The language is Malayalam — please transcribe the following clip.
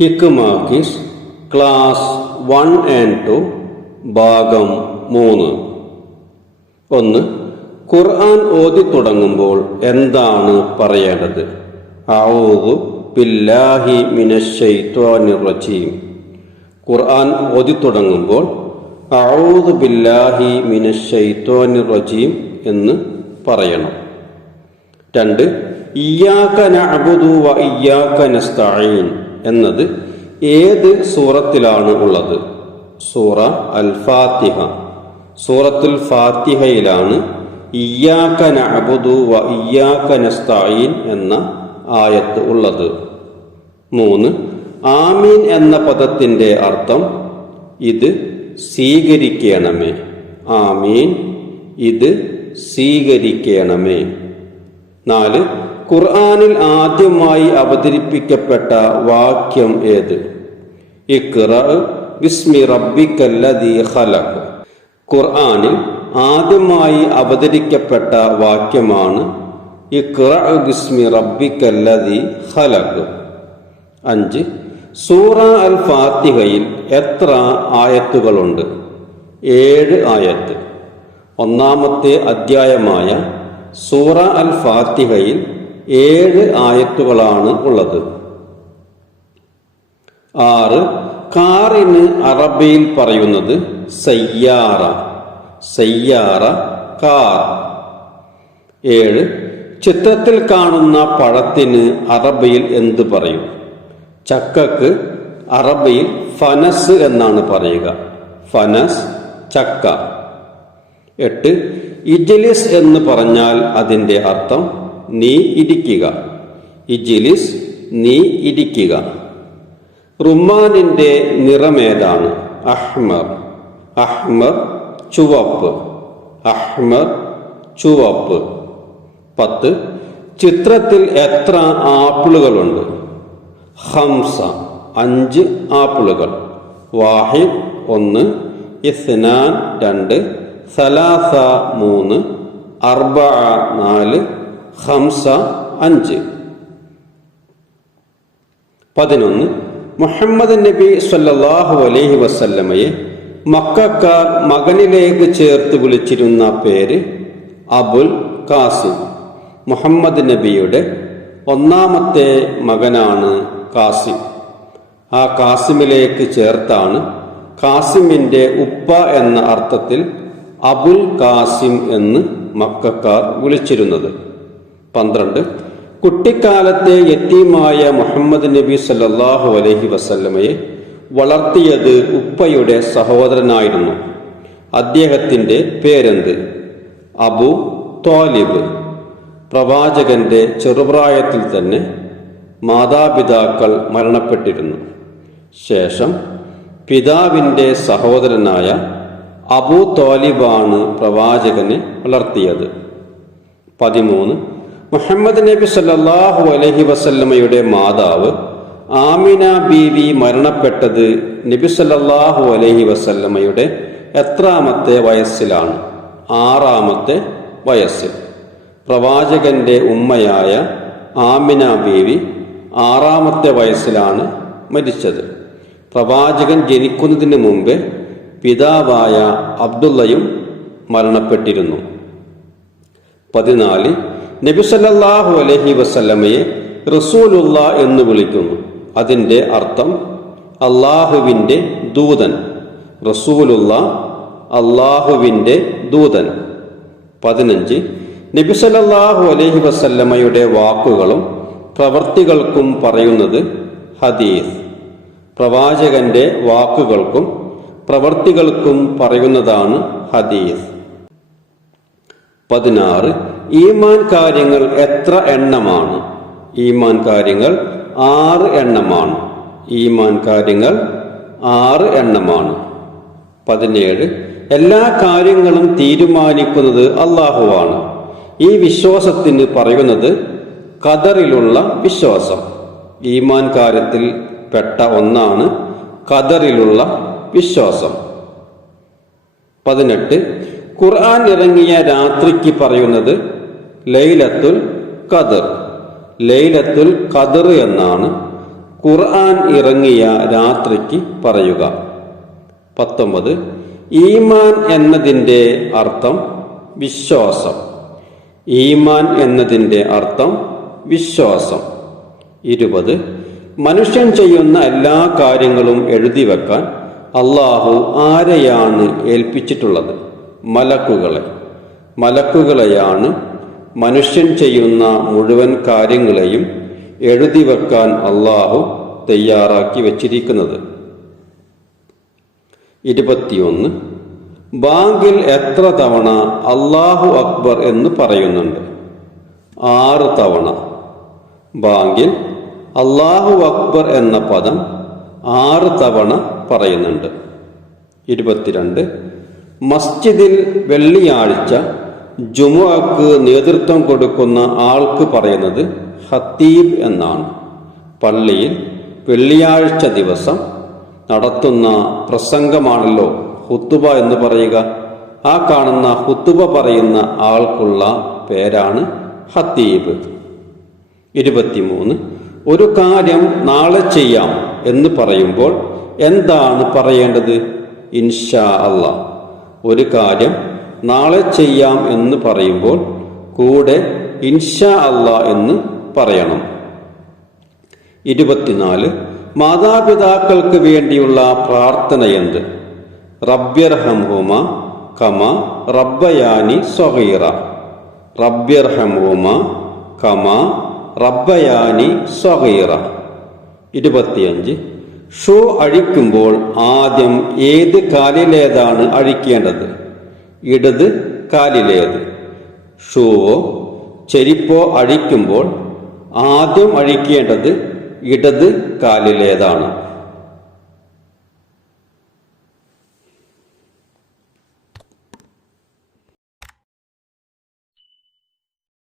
ഹിക്കുമാക്കിസ് ക്ലാസ് വൺ ആൻഡ് ടു ഭാഗം മൂന്ന്. ഒന്ന് ഖുർആൻ ഓതി തുടങ്ങുമ്പോൾ എന്താണ് പറയേണ്ടത്? ഔദു ബില്ലാഹി മിനശ്ശൈത്വാനിർ ഖുർആൻ ഓതി തുടങ്ങുമ്പോൾ ഔദു ബില്ലാഹി മിനശ്ശൈത്വാനിർ എന്ന് പറയണം. രണ്ട് ഇയ്യാക്ക നഅബുദു വ ഇയ്യാക്ക നസ്തഈൻ. എന്നത് ഏത് സൂറത്തിലാണ് ഉള്ളത്? സൂറ അൽ ഫാത്തിഹ സൂറത്തുൽ ഫാത്തിഹയിലാണ് വ എന്ന ആയത്ത് ഉള്ളത്. മൂന്ന് ആമീൻ എന്ന പദത്തിന്റെ അർത്ഥം ഇത് സ്വീകരിക്കണമേ. ആമീൻ ഇത് സ്വീകരിക്കണമേ. നാല് ഖുർആനിൽ ആദ്യമായി അവതരിപ്പിക്കപ്പെട്ട വാക്യം ഏത്? ഇഖ്റ ഖുർആനിൽ ആദ്യമായി അവതരിക്കപ്പെട്ട വാക്യമാണ് ഇഖ്റ അഞ്ച് സൂറ അൽ ഫാത്തിഹയിൽ എത്ര ആയത്തുകളുണ്ട്? ഏഴ് ആയത്ത്. ഒന്നാമത്തെ അധ്യായമായ സൂറ അൽ ഫാത്തിഹയിൽ ഏഴ് ആയത്തുകളാണ് ഉള്ളത്. ആറ് കാറിന് അറബിയിൽ പറയുന്നത് സയ്യാറ സയ്യാറ കാർ. ഏഴ് ചിത്രത്തിൽ കാണുന്ന പഴത്തിന് അറബിയിൽ എന്ത് പറയും? ചക്കക്ക് അറബിയിൽ ഫനസ് എന്നാണ് പറയുക. ഫനസ് ചക്ക. എട്ട് ഇജലിസ് എന്ന് പറഞ്ഞാൽ അതിന്റെ അർത്ഥം നീ ഇടിക്കുക. ഇജിലിസ് നീ ഇടിക്കുക. റുമാനിന്റെ നിറമേതാണ്? അഹ്മർ. അഹ്മർ ചുവപ്പ്. അഹ്മർ ചുവപ്പ്. പത്ത്. ചിത്രത്തിൽ എത്ര ആപ്പിളുകളുണ്ട്? ഹംസ അഞ്ച് ആപ്പിളുകൾ. വാഹിദ് ഒന്ന്. ഇസ്നാൻ രണ്ട്. സലാസ മൂന്ന്. അർബ നാല്. ഹംസ അഞ്ച്. പതിനൊന്ന്. മുഹമ്മദ് നബി സല്ലാഹു അലൈഹി വസല്ലമയെ മക്കാർ മകനിലേക്ക് ചേർത്ത് വിളിച്ചിരുന്ന പേര് അബുൽ കാസിം മുഹമ്മദ് നബിയുടെ ഒന്നാമത്തെ മകനാണ് കാസിം ആ കാസിമിലേക്ക് ചേർത്താണ് കാസിമിന്റെ ഉപ്പ എന്ന അർത്ഥത്തിൽ അബുൽ കാസിം എന്ന് മക്കാർ വിളിച്ചിരുന്നത്. പന്ത്രണ്ട്. കുട്ടിക്കാലത്തെ യത്തീമായ മുഹമ്മദ് നബി സല്ലാഹു അലഹി വസല്ലമയെ വളർത്തിയത് ഉപ്പയുടെ സഹോദരനായിരുന്നു. അദ്ദേഹത്തിന്റെ പേരെന്ത്? അബു തോലിബ് പ്രവാചകന്റെ ചെറുപ്രായത്തിൽ തന്നെ മാതാപിതാക്കൾ മരണപ്പെട്ടിരുന്നു. ശേഷം പിതാവിന്റെ സഹോദരനായ അബൂ തോലിബാണ് പ്രവാചകനെ വളർത്തിയത്. പതിമൂന്ന്. മുഹമ്മദ് നബി സല്ലാഹു അലഹി വസല്ലമ്മയുടെ മാതാവ് ആമിന ബീവി മരണപ്പെട്ടത് നബി സല്ലാഹു അലഹി വസല്ലമ്മയുടെ എത്രാമത്തെ വയസ്സിലാണ്. ആറാമത്തെ വയസ്സിൽ. പ്രവാചകന്റെ ഉമ്മയായ ആമിന ബീവി ആറാമത്തെ വയസ്സിലാണ് മരിച്ചത്. പ്രവാചകൻ ജനിക്കുന്നതിന് മുമ്പ് പിതാവായ അബ്ദുള്ളയും മരണപ്പെട്ടിരുന്നു. പതിനാല് നബിസല്ലാഹു അലഹി വസല്ലമയെ റസൂലുള്ള എന്ന് വിളിക്കുന്നു. അതിന്റെ അർത്ഥം അള്ളാഹുവിന്റെ ദൂതൻ. റസൂലുള്ള അള്ളാഹുവിന്റെ ദൂതൻ. പതിനഞ്ച്. നബിസല്ലാഹു അലഹി വസല്ലമയുടെ വാക്കുകളും പ്രവൃത്തികൾക്കും പറയുന്നത് ഹദീസ്. പ്രവാചകന്റെ വാക്കുകൾക്കും പ്രവൃത്തികൾക്കും പറയുന്നതാണ് ഹദീസ്. പതിനാറ്. ഈമാൻ കാര്യങ്ങൾ എത്ര എണ്ണമാണ്? ഈമാൻ കാര്യങ്ങൾ ആറ് എണ്ണമാണ്. ഈമാൻ കാര്യങ്ങൾ ആറ് എണ്ണമാണ്. പതിനേഴ് എല്ലാ കാര്യങ്ങളും തീരുമാനിക്കുന്നത് അള്ളാഹുവാണ് ഈ വിശ്വാസത്തിന് പറയുന്നത് ഖദറിലുള്ള വിശ്വാസം. ഈമാൻ കാര്യത്തിൽ പെട്ട ഒന്നാണ് ഖദറിലുള്ള വിശ്വാസം. പതിനെട്ട് ഖുർആൻ ഇറങ്ങിയ രാത്രിക്ക് പറയുന്നത് ലൈലത്തുൽ ഖദർ. ലൈലത്തുൽ ഖദർ എന്നാണ് ഖുർആൻ ഇറങ്ങിയ രാത്രിക്ക് പറയുക. പത്തൊമ്പത് ഈമാൻ എന്നതിന്റെ അർത്ഥം വിശ്വാസം. ഈമാൻ എന്നതിന്റെ അർത്ഥം വിശ്വാസം. ഇരുപത് മനുഷ്യൻ ചെയ്യുന്ന എല്ലാ കാര്യങ്ങളും എഴുതി വെക്കാൻ അള്ളാഹു ആരെയാണ് ഏൽപ്പിച്ചിട്ടുള്ളത്? മലക്കുകളെ. മലക്കുകളെയാണ് മനുഷ്യൻ ചെയ്യുന്ന മുഴുവൻ കാര്യങ്ങളെയും എഴുതി വെക്കാൻ അള്ളാഹു തയ്യാറാക്കി വച്ചിരിക്കുന്നത്. ഇരുപത്തിയൊന്ന്. ബാങ്കിൽ എത്ര തവണ അള്ളാഹു അക്ബർ എന്ന് പറയുന്നുണ്ട്? ആറ് തവണ. ബാങ്കിൽ അള്ളാഹു അക്ബർ എന്ന പദം ആറ് തവണ പറയുന്നുണ്ട്. ഇരുപത്തിരണ്ട്. മസ്ജിദിൽ വെള്ളിയാഴ്ച ജുമുഅക്ക് നേതൃത്വം കൊടുക്കുന്ന ആൾക്ക് പറയുന്നത് ഹത്തീബ് എന്നാണ്. പള്ളിയിൽ വെള്ളിയാഴ്ച ദിവസം നടത്തുന്ന പ്രസംഗമാണല്ലോ ഹുത്തുബ എന്ന് പറയുക. ആ കാണുന്ന ഹുത്തുബ പറയുന്ന ആൾക്കുള്ള പേരാണ് ഹത്തീബ്. ഇരുപത്തിമൂന്ന്. ഒരു കാര്യം നാളെ ചെയ്യാം എന്ന് പറയുമ്പോൾ എന്താണ് പറയേണ്ടത്? ഇൻഷാ അല്ല ഒരു കാര്യം നാളെ ചെയ്യാം എന്ന് പറയുമ്പോൾ കൂടെ ഇൻഷാ അല്ല എന്ന് പറയണം. ഇരുപത്തിനാല് മാതാപിതാക്കൾക്ക് വേണ്ടിയുള്ള പ്രാർത്ഥന എന്ത്? കമ റബ്ബയാനി സ്വഹീറ റബ്യർഹംഹുമ കമ റബ്ബയാനി സ്വഹീറ ഇരുപത്തിയഞ്ച് ഷോ അഴിക്കുമ്പോൾ ആദ്യം ഏത് കാലിലേതാണ് അഴിക്കേണ്ടത്? ഇടത് കാലിലേത്. ഷൂവോ ചെരിപ്പോ അഴിക്കുമ്പോൾ ആദ്യം അഴിക്കേണ്ടത് ഇടത് കാലിലേതാണ്.